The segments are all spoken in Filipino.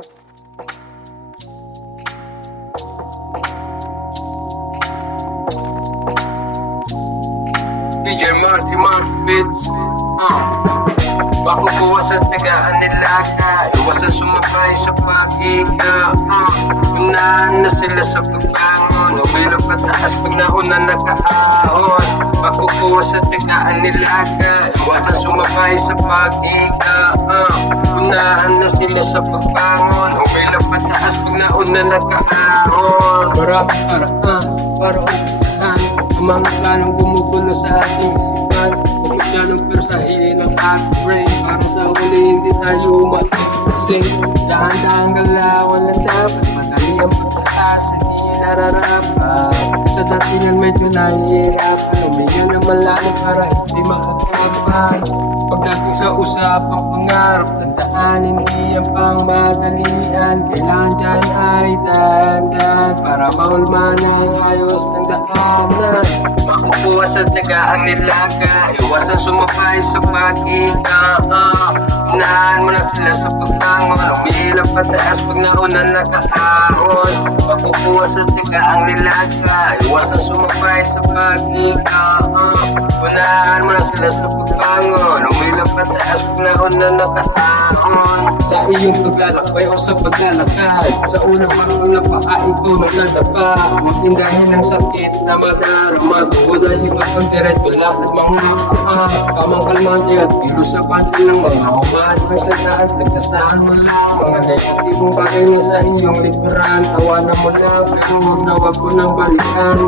DJ Marty Beats. Makukuha sa tagaan nilaga, iwasan sumabay sa pag-iga. Unahan na sila sa pagbangon, umilang pataas pag nauna nakaahon. Makukuha sa tagaan nilaga, iwasan sumabay sa pag-iga. Unahan na sila sa pagbangon, umilang pataas pag nauna nakaahon. Para umpisahan ang mga planong gumugulo sa ating isipan. Huwag siya ng persahin ang ating brain, para sa huli hindi tayo umatising. Dahan-dahan galawan lang dapat, madali ang pagtaas, hindi nararapat. Sa datingan medyo nahihirapan, huminga ng malalim para hindi makakapan. Pagdating sa usapang pangarap, tandaan hindi ang pangmadalian. Kailangan dyan ay dahan-dahan para maulman ang ayos ng daanan. Makukuha sa tagaan nilaga, iwasan sumabay sa pag-iga. Unahan mo na sila sa pagbangon, umiilang pataas pag nauna nakaahon. Makukuha sa tagaan nilaga, iwasan sumabay sa pag-iga. Unahan mo na sila sa pagbangon, umilang pataas pag nauna nakaahon. Sa iyong paglalakbay o sa paglalakad, sa unang marunong na paa ikaw naglalaba. Maghindahin ang sakit na madarama, tuwad ay iba pang diretso lakad mangunapa. Tamang kalmante at biro sa pansin ng mga umalimay sa daan. Sagkasaan mo lang mga negatibong bagay na sa iyong likuran. Tawanan mo lang pero huwag na wag ko nang balikan.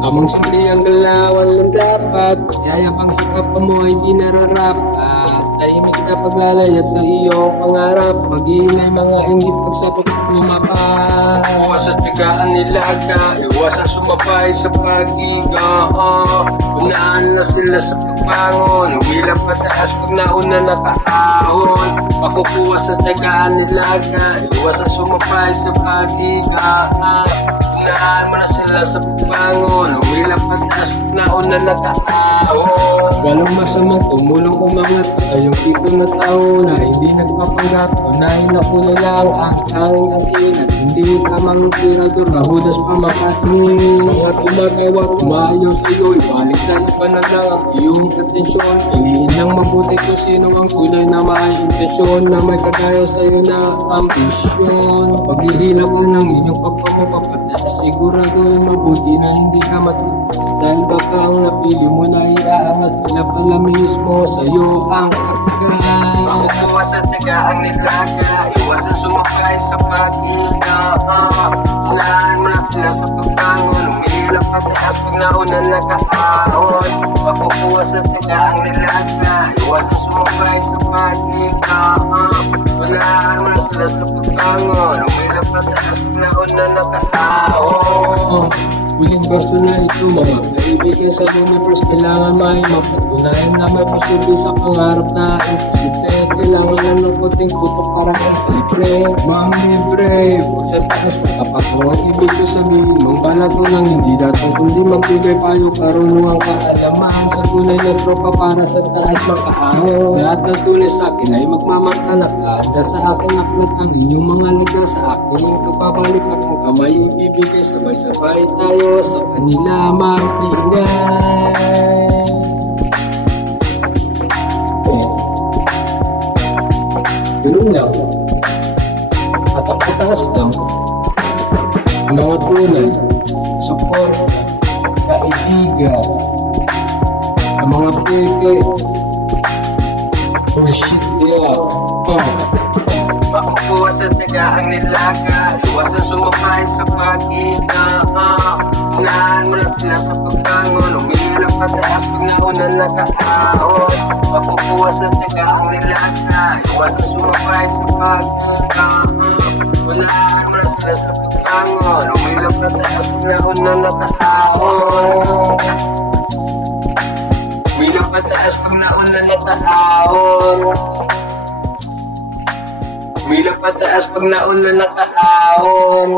Tamang simple ang galawan lang dapat, yayabang sa kapwa mo ay di nararapat. Tahimik na paglalayat sa iyong pangarap, mag-iingay mga inggit pagsapot at lumapas. Iwasan tagaan nilaga, iwasan sumabay sa pag-iga. Unahan na sila sa pagbangon, umilang pataas pag nauna nakaahon. Makukuha sa tagaan nilaga, iwasan sumabay sa pag-iga. Unahan mo na sila sa pagbangon, umilang pataas pag nauna nakaahon. Walang masamang tumulong umangat sa iyong tipo na tao na hindi nagpapanggap. Unahin na ko na lang ang tanging atin at hindi tamang tirador na hudas pamakain. Mga tumatawa, tumayaw sa iyo, ibalik sa iba na lang ang iyong atensyon. Piliin lang mabuti kung sino ang tunay na may intensyon, na may kagaya sa iyo na ambisyon. Paghihilap mo ng inyong pagpapapataas, sigurado na mabuti na hindi ka matutas. Dahil baka ang napili mo na iaangas, sila pala mismo sa'yo ang pagkain. Makukuha sa tagaan nilaga, iwasan sumabay sa pag-iga. Unahan mo na sila sa pagbangon, umiilang pataas pag nauna nakaahon. Makukuha sa tagaan nilaga, iwasan sumabay sa pag-iga. Unahan mo na sila sa pagbangon, umiilang pataas pag nauna nakaahon. Huling verso na ito, mga kaibigan sa universe, kailangan may magpatunayan na may posible sa pangarap na imposible. Kailangan lang ng puting putok para kang libre. Mang libre, huwag sa taas magkapagawa. Ibig ko sabihin, mong balato lang hindi datong kundi magbigay payo karunungang kaalaman. Sa tunay na tropa para sa taas makaahon. Lahat na tunay sa akin ay magmamata na kaanda sa akin aklat ang inyong mga liga. Sa akin yung kapabalik akong kamay ibibigay, sabay-sabay tayo sa kanila magbigay. Ganun lang, patapataas lang ang mga tunay, support, kaibigan, ang mga peke, bullshit niya. Makukuha sa tagaan nilaga, iwasan sumabay sa pag-iga. Unahan mo na sila sa pagbangon, umiilang pataas pag nauna nakaahon. Makukuha sa tagaan nilaga, iwasan sumabay sa pag-iga. Unahan mo na sila sa pagbangon, umiilang pataas pag nauna nakaahon. Umiilang pataas pag nauna nakaahon. Umilang pataas pag nauna nakaahon.